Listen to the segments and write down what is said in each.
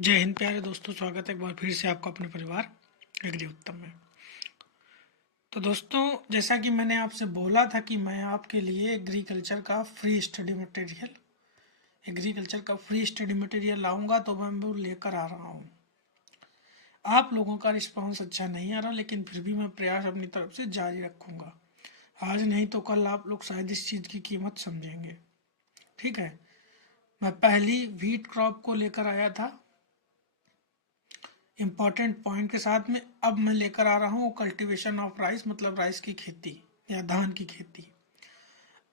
जय हिंद प्यारे दोस्तों, स्वागत है एक बार फिर से आपका अपने परिवार एग्री उत्तम में। तो दोस्तों, जैसा कि मैंने आपसे बोला था कि मैं आपके लिए एग्रीकल्चर का फ्री स्टडी मटेरियल लाऊंगा, तो मैं वो लेकर आ रहा हूँ। आप लोगों का रिस्पांस अच्छा नहीं आ रहा, लेकिन फिर भी मैं प्रयास अपनी तरफ से जारी रखूंगा। आज नहीं तो कल आप लोग शायद इस चीज़ की कीमत समझेंगे। ठीक है। मैं पहली व्हीट क्रॉप को लेकर आया था इम्पॉर्टेंट पॉइंट के साथ में। अब मैं लेकर आ रहा हूँ कल्टीवेशन ऑफ राइस, मतलब राइस की खेती या धान की खेती।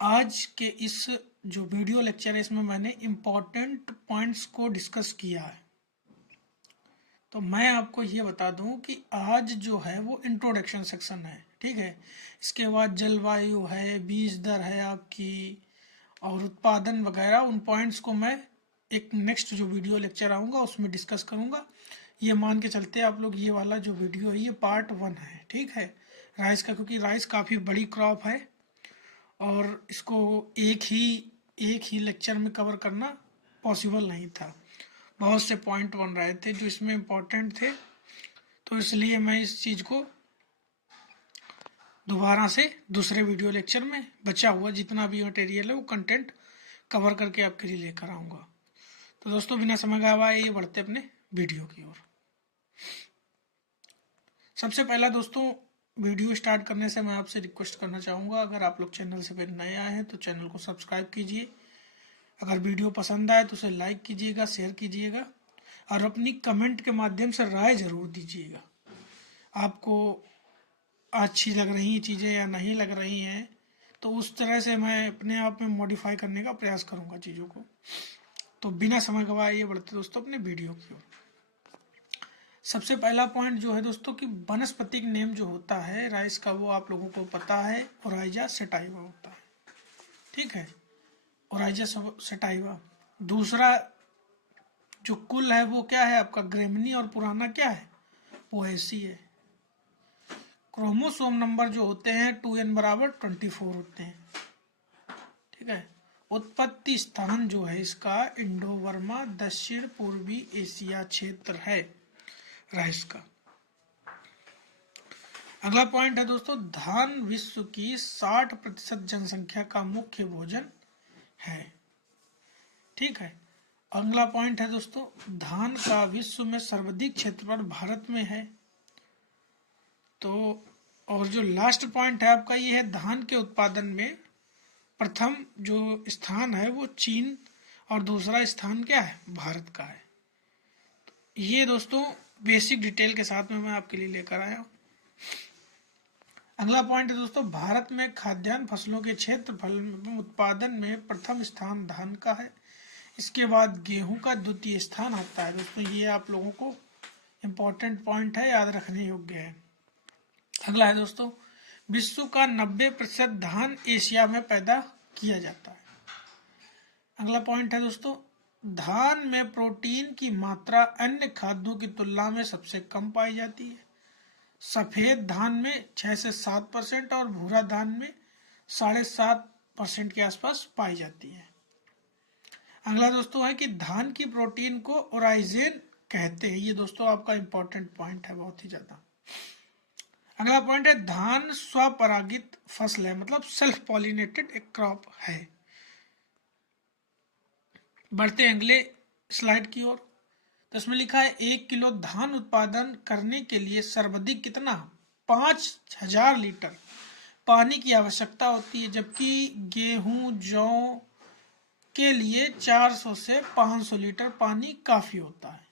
आज के इस जो वीडियो लेक्चर है, इसमें मैंने इम्पॉर्टेंट पॉइंट्स को डिस्कस किया है। तो मैं आपको ये बता दूं कि आज जो है वो इंट्रोडक्शन सेक्शन है। ठीक है। इसके बाद जलवायु है, बीज दर है आपकी, और उत्पादन वगैरह, उन पॉइंट्स को मैं एक नेक्स्ट जो वीडियो लेक्चर आऊँगा उसमें डिस्कस करूँगा। ये मान के चलते आप लोग, ये वाला जो वीडियो है ये पार्ट 1 है। ठीक है। राइस का, क्योंकि राइस काफ़ी बड़ी क्रॉप है और इसको एक ही लेक्चर में कवर करना पॉसिबल नहीं था। बहुत से पॉइंट बन रहे थे जो इसमें इम्पोर्टेंट थे, तो इसलिए मैं इस चीज़ को दोबारा से दूसरे वीडियो लेक्चर में बचा हुआ जितना भी मटेरियल है वो कंटेंट कवर करके आपके लिए लेकर आऊँगा। तो दोस्तों, बिना समय गवाए ये बढ़ते अपने वीडियो की ओर। सबसे पहला दोस्तों, वीडियो स्टार्ट करने से मैं आपसे रिक्वेस्ट करना चाहूँगा, अगर आप लोग चैनल से फिर नए आए हैं तो चैनल को सब्सक्राइब कीजिए। अगर वीडियो पसंद आए तो उसे लाइक कीजिएगा, शेयर कीजिएगा और अपनी कमेंट के माध्यम से राय ज़रूर दीजिएगा। आपको अच्छी लग रही चीज़ें या नहीं लग रही हैं, तो उस तरह से मैं अपने आप में मॉडिफाई करने का प्रयास करूँगा चीज़ों को। तो बिना समय गवाए ये बढ़ते दोस्तों अपने वीडियो की ओर। सबसे पहला पॉइंट जो है दोस्तों कि वनस्पतिक नेम जो होता है राइस का, वो आप लोगों को पता है, ओराइजा सेटाइवा होता है। ठीक है। Oryza sativa. दूसरा जो कुल है वो क्या है आपका, ग्रेमनी, और पुराना क्या है, पोएसी है। क्रोमोसोम नंबर जो होते हैं 2n बराबर 24 होते हैं। ठीक है। उत्पत्ति स्थान जो है इसका इंडो बर्मा दक्षिण पूर्वी एशिया क्षेत्र है राइस का। अगला पॉइंट है दोस्तों, धान विश्व की 60% जनसंख्या का मुख्य भोजन है। ठीक है। अगला पॉइंट है दोस्तों, धान का विश्व में सर्वाधिक क्षेत्रफल भारत में है। तो और जो लास्ट पॉइंट है आपका ये है, धान के उत्पादन में प्रथम जो स्थान है वो चीन और दूसरा स्थान क्या है, भारत का है। ये दोस्तों बेसिक डिटेल के साथ में मैं आपके लिए लेकर आया हूँ। अगला पॉइंट है दोस्तों, भारत में खाद्यान्न फसलों के क्षेत्रफल उत्पादन में प्रथम स्थान धान का है। इसके बाद गेहूं का द्वितीय स्थान आता है। दोस्तों ये आप लोगों को इम्पोर्टेंट पॉइंट है, याद रखने योग्य है। अगला है दोस्तों, विश्व का 90% धान एशिया में पैदा किया जाता है। अगला पॉइंट है दोस्तों, धान में प्रोटीन की मात्रा अन्य खाद्यों की तुलना में सबसे कम पाई जाती है। सफेद धान में 6 से 7% और भूरा धान में 7.5% के आसपास पाई जाती है। अगला दोस्तों है कि धान की प्रोटीन को ओराइजेन कहते हैं। ये दोस्तों आपका इंपॉर्टेंट पॉइंट है, बहुत ही ज्यादा। अगला पॉइंट है, धान स्वपरागित फसल है, मतलब सेल्फ पॉलिनेटेड एक क्रॉप है। बढ़ते हैं अगले स्लाइड की ओर। तो इसमें लिखा है 1 किलो धान उत्पादन करने के लिए सर्वाधिक कितना, 5000 लीटर पानी की आवश्यकता होती है, जबकि गेहूं जौ के लिए 400 से 500 लीटर पानी काफ़ी होता है।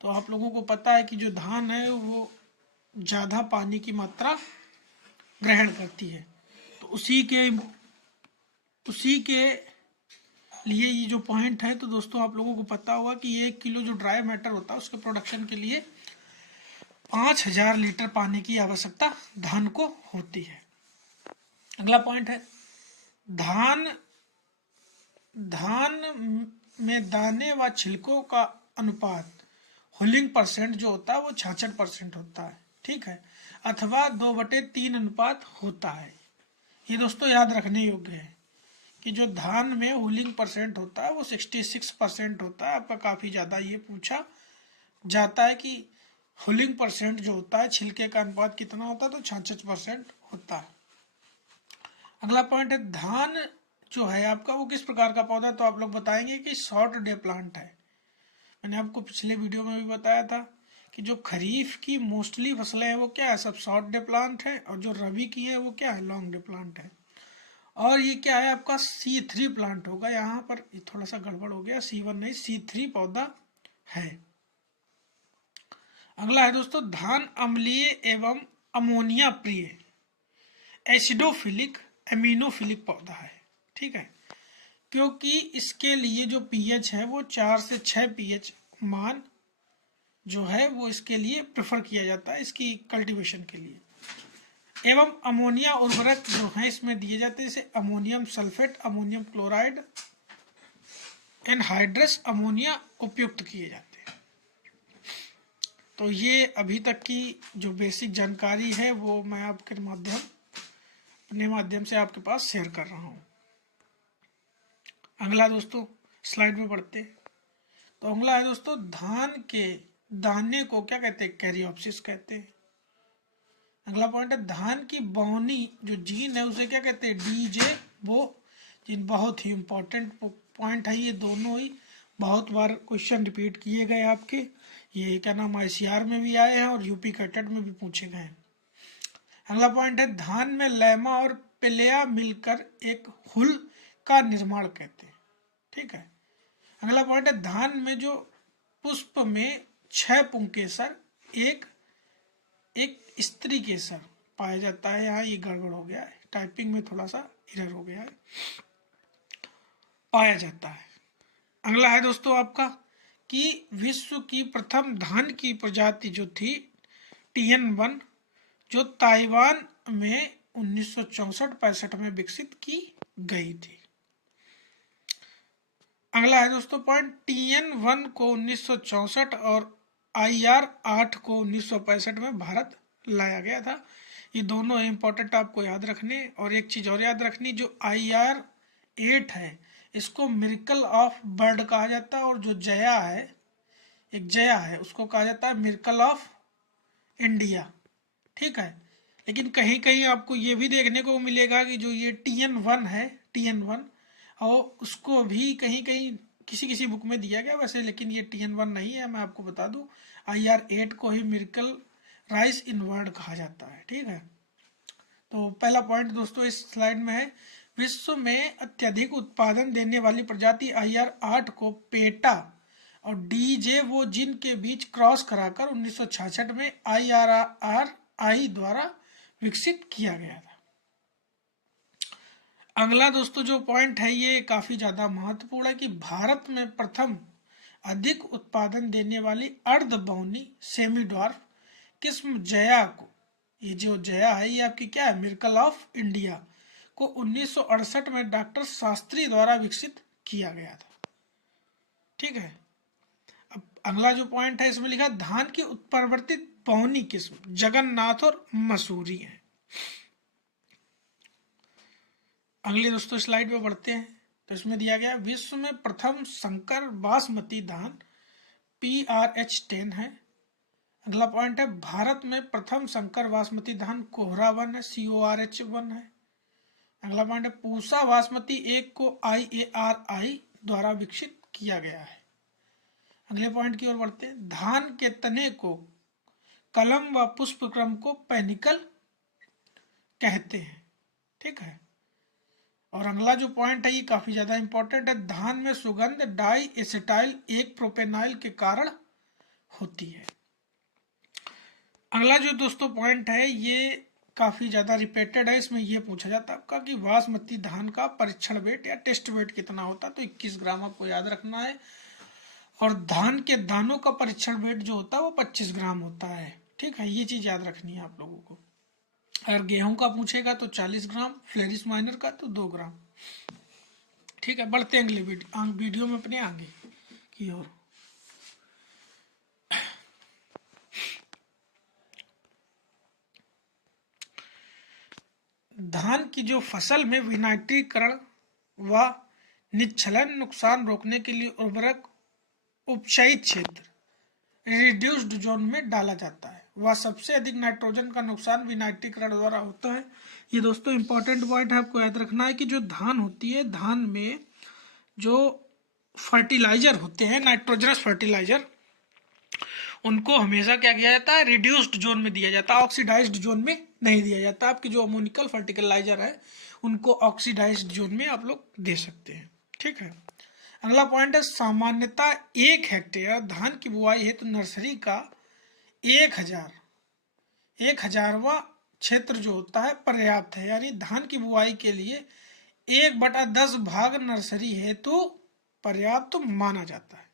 तो आप लोगों को पता है कि जो धान है वो ज़्यादा पानी की मात्रा ग्रहण करती है। तो उसी के लिए ये जो पॉइंट है, तो दोस्तों आप लोगों को पता होगा कि 1 किलो जो ड्राई मैटर होता है उसके प्रोडक्शन के लिए 5000 लीटर पानी की आवश्यकता धान को होती है। अगला पॉइंट है, धान धान में दाने व छिलकों का अनुपात होल्डिंग परसेंट जो होता है वो 66% होता है। ठीक है। अथवा 2/3 अनुपात होता है। ये दोस्तों याद रखने योग्य है कि जो धान में होल्डिंग परसेंट होता है वो 66% होता है। आपका काफ़ी ज़्यादा ये पूछा जाता है कि हुलिंग परसेंट जो होता है, छिलके का अनुपात कितना होता है, तो 66% होता है। अगला पॉइंट है धान जो है आपका वो किस प्रकार का पौधा है, तो आप लोग बताएंगे कि शॉर्ट डे प्लांट है। मैंने आपको पिछले वीडियो में भी बताया था कि जो खरीफ की मोस्टली फसलें हैं वो क्या है, सब शॉर्ट डे प्लांट है, और जो रबी की है वो क्या है, लॉन्ग डे प्लांट है। और ये क्या है आपका C3 प्लांट होगा, यहाँ पर थोड़ा सा गड़बड़ हो गया, C1 नहीं C3 पौधा है। अगला है दोस्तों धान अम्लीय एवं अमोनिया प्रिय एसिडोफिलिक एमिनोफिलिक पौधा है। ठीक है, क्योंकि इसके लिए जो पीएच है वो 4 से 6 पीएच मान जो है वो इसके लिए प्रेफर किया जाता है इसकी कल्टीवेशन के लिए। एवं अमोनिया उर्वरक जो है इसमें दिए जाते हैं, जैसे ammonium sulphate, ammonium chloride, anhydrous ammonia उपयुक्त किए जाते हैं। तो ये अभी तक की जो बेसिक जानकारी है वो मैं अपने माध्यम से आपके पास शेयर कर रहा हूँ। अगला दोस्तों स्लाइड में बढ़ते हैं। तो अगला है दोस्तों धान के दाने को क्या कहते हैं, कैरियोप्सिस कहते हैं। अगला पॉइंट है धान की बौनी जो जीन है उसे क्या कहते हैं, डीजे वो जीन। बहुत ही इंपॉर्टेंट पॉइंट है, ये दोनों ही बहुत बार क्वेश्चन रिपीट किए गए आपके, ये क्या नाम ICR में भी आए हैं और यूपी कैटेट में भी पूछे गए हैं। अगला पॉइंट है धान में लैमा और पिलेया मिलकर एक हुल का निर्माण कहते हैं। ठीक है, अगला पॉइंट है धान में जो पुष्प में 6 पुंकेसर एक स्त्री केसर पाया जाता है। यहाँ ये गड़बड़ हो गया है, टाइपिंग में थोड़ा सा एरर हो गया है, पाया जाता है। अगला है दोस्तों आपका कि विश्व की प्रथम धान की प्रजाति जो थी TN1 जो ताइवान में 1964-65 में विकसित की गई थी। अगला है दोस्तों पॉइंट TN1 को 1964 और IR8 को 1965 में भारत लाया गया था। ये दोनों इंपॉर्टेंट आपको याद रखने। और एक चीज और याद रखनी, जो IR8 है इसको मिरेकल ऑफ बर्ड कहा जाता है, और जो जया है, एक जया है, उसको कहा जाता है मिरेकल ऑफ इंडिया। ठीक है, लेकिन कहीं कहीं आपको ये भी देखने को मिलेगा कि जो ये TN1 है, TN1 और उसको भी कहीं कहीं किसी किसी बुक में दिया गया वैसे, लेकिन ये TN1 नहीं है। मैं आपको बता दूं IR8 को ही मिरेकल राइस इन वर्ड कहा जाता है। ठीक है, तो पहला पॉइंट दोस्तों इस स्लाइड में है विश्व में अत्यधिक उत्पादन देने वाली प्रजाति IR8 को पेटा और डीजे वो जिन के बीच क्रॉस कराकर 1966 में IRRI द्वारा विकसित किया गया था। अगला दोस्तों जो पॉइंट है ये काफी ज्यादा महत्वपूर्ण है कि भारत में प्रथम अधिक उत्पादन देने वाली अर्धबौनी सेमी ड्वार्फ किस्म जया को, ये जो जया है ये आपकी क्या है, मिरेकल ऑफ इंडिया को 1968 में डॉक्टर शास्त्री द्वारा विकसित किया गया था। ठीक है, अब अगला जो पॉइंट है इसमें लिखा धान की उत्परिवर्तित बौनी किस्म जगन्नाथ और मसूरी है। अगले दोस्तों स्लाइड पे बढ़ते हैं। तो इसमें दिया गया विश्व में प्रथम संकर बासमती धान PRH10 है। अगला पॉइंट है भारत में प्रथम संकर बासमती धान कोहरा 1 है, CORH1 है। अगला पॉइंट है पूसा बासमती 1 को IARI द्वारा विकसित किया गया है। अगले पॉइंट की ओर बढ़ते हैं धान के तने को कलम व पुष्प क्रम को पैनिकल कहते हैं। ठीक है, और अगला जो पॉइंट है ये काफी ज्यादा इंपॉर्टेंट है धान में सुगंध डाई एसिटाइल एक प्रोपेनाइल के कारण होती है। अगला जो दोस्तों पॉइंट है ये काफी ज्यादा रिपीटेड है, इसमें ये पूछा जाता है आपका कि बासमती धान का परीक्षण वेट या टेस्ट वेट कितना होता है, तो 21 ग्राम आपको याद रखना है। और धान के दानों का परीक्षण वेट जो होता है वो 25 ग्राम होता है। ठीक है, ये चीज याद रखनी है आप लोगों को। अगर गेहूं का पूछेगा तो 40 ग्राम, फ्लेरिस माइनर का तो 2 ग्राम। ठीक है, बढ़ते हैं अगले वीडियो में अपने आगे की ओर। धान की जो फसल में विनाइट्रीकरण व निच्छलन नुकसान रोकने के लिए उर्वरक उपचयित क्षेत्र रिड्यूस्ड जोन में डाला जाता है। वह सबसे अधिक नाइट्रोजन का नुकसान विनाइट्रीकरण द्वारा होता है। ये दोस्तों इंपॉर्टेंट पॉइंट है, आपको याद रखना है कि जो धान होती है, धान में जो फर्टिलाइजर होते हैं, नाइट्रोजनस फर्टिलाइजर, उनको हमेशा क्या किया जाता है, रिड्यूस्ड जोन में दिया जाता है, ऑक्सीडाइज्ड जोन में नहीं दिया जाता। आपकी जो अमोनिकल फर्टिलाइजर है उनको ऑक्सीडाइज्ड जोन में आप लोग दे सकते हैं। ठीक है, अगला पॉइंट है सामान्यतः 1 हेक्टेयर धान की बुआई हेतु नर्सरी का 1000वां क्षेत्र जो होता है पर्याप्त है। यानी धान की बुआई के लिए 1/10 भाग नर्सरी हेतु पर्याप्त माना जाता है।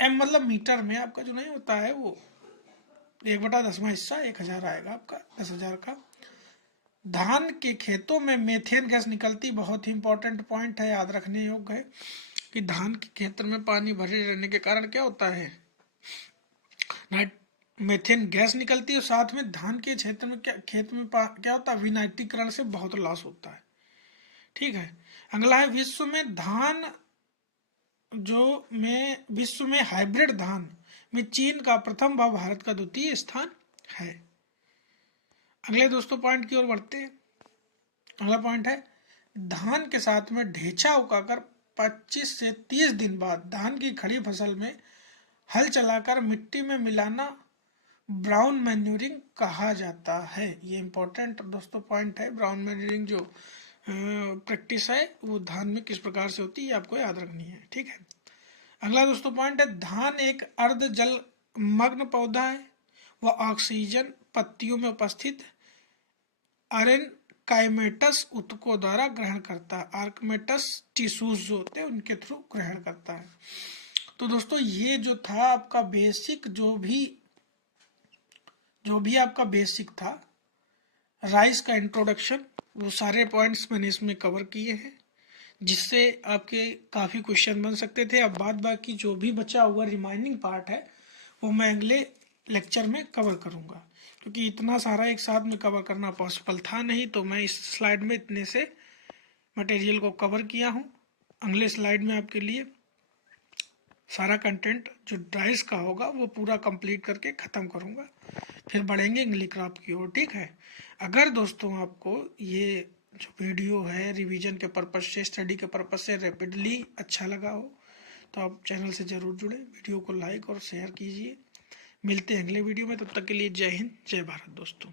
एम मतलब मीटर में आपका जो नहीं होता है वो 1/10वां हिस्सा 1000 आएगा आपका 10,000 का। धान के खेतों में मेथेन गैस निकलती, बहुत ही इंपॉर्टेंट पॉइंट है, याद रखने योग्य है कि धान के खेत में पानी भरे रहने के कारण क्या होता है, मेथेन गैस निकलती है। साथ में धान के क्षेत्र में खेत में क्या होता है, विनाइट्रीकरण से बहुत लॉस होता है। ठीक है, अगला है विश्व में हाइब्रिड धान में चीन का प्रथम व भारत का द्वितीय स्थान है। अगले दोस्तों पॉइंट की ओर बढ़ते हैं। अगला पॉइंट है धान के साथ में ढेंचा उगाकर 25 से 30 दिन बाद धान की खड़ी फसल में हल चलाकर मिट्टी में मिलाना ब्राउन मैन्यूरिंग कहा जाता है। ये इंपॉर्टेंट दोस्तों पॉइंट है। ब्राउन मैन्यूरिंग जो प्रैक्टिस है वो धान में किस प्रकार से होती है आपको याद रखनी है। ठीक है, अगला दोस्तों पॉइंट है धान एक अर्ध जल मग्न पौधा है। वह ऑक्सीजन पत्तियों में उपस्थित अरेनकाइमेटस ऊतकों द्वारा ग्रहण करता है। आर्कमेटस टिश्यूज जो होते हैं उनके थ्रू ग्रहण करता है। तो दोस्तों ये जो था आपका बेसिक, जो भी आपका बेसिक था राइस का इंट्रोडक्शन, वो सारे पॉइंट्स मैंने इसमें कवर किए हैं, जिससे आपके काफ़ी क्वेश्चन बन सकते थे। अब बाद बाकी जो भी बचा हुआ रिमाइनिंग पार्ट है वो मैं अगले लेक्चर में कवर करूँगा, क्योंकि इतना सारा एक साथ में कवर करना पॉसिबल था नहीं। तो मैं इस स्लाइड में इतने से मटेरियल को कवर किया हूँ। अगले स्लाइड में आपके लिए सारा कंटेंट जो राइस का होगा वो पूरा कंप्लीट करके ख़त्म करूँगा, फिर बढ़ेंगे इंग्लिश क्राफ्ट की ओर। ठीक है, अगर दोस्तों आपको ये जो वीडियो है रिवीजन के पर्पज़ से, स्टडी के पर्पज़ से रैपिडली अच्छा लगा हो तो आप चैनल से ज़रूर जुड़ें, वीडियो को लाइक और शेयर कीजिए। मिलते हैं अगले वीडियो में, तब तक के लिए जय हिंद जय भारत दोस्तों।